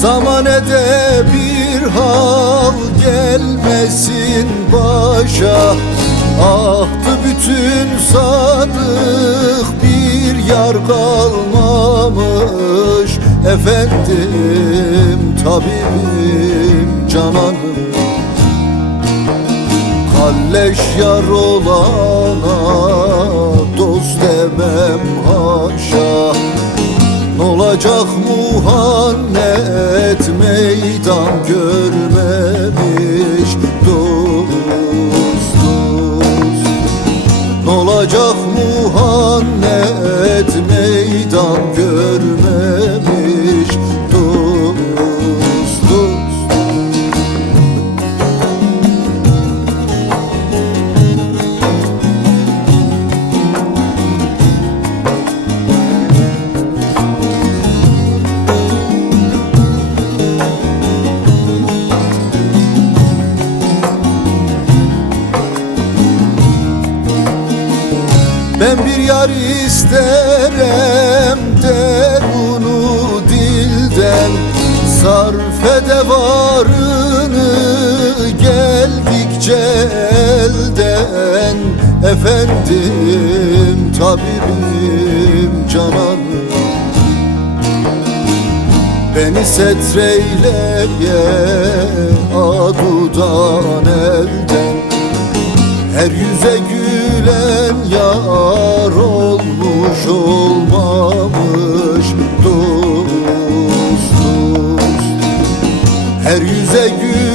Zamanede bir hal gelmesin başa. Ahtı bütün sadık bir yar kalmamış. Efendim tabibim cananım Kalleş yar olana dost demem haşa N'olacak muhannet meydan görmemiş dost dost N'olacak muhannet meydan görmemiş bir yar isterim de bunu dilden. Sarf ede varını geldikçe elden. Efendim tabibim cananım. Beni setreyle adudan elden. Her yüze gülen yar olmuş olmamış dost Her yüze gülen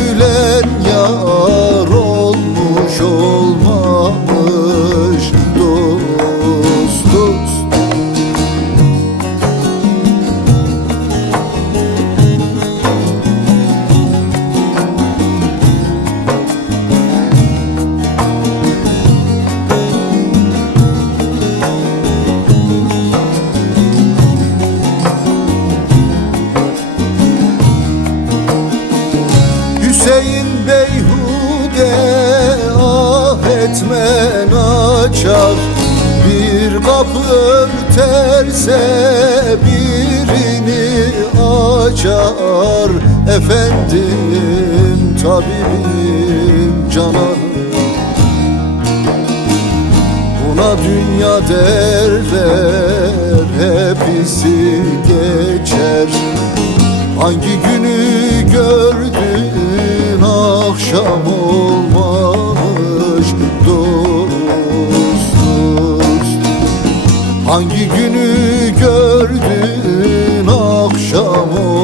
Hüseyin beyhude ah etmen açar Bir kapı örterse birini açar. Efendim tabibim cananım. Buna dünya derler hepsi geçer. Hangi günü gördün akşam olmamış dostuz. Hangi günü gördün akşam olmamış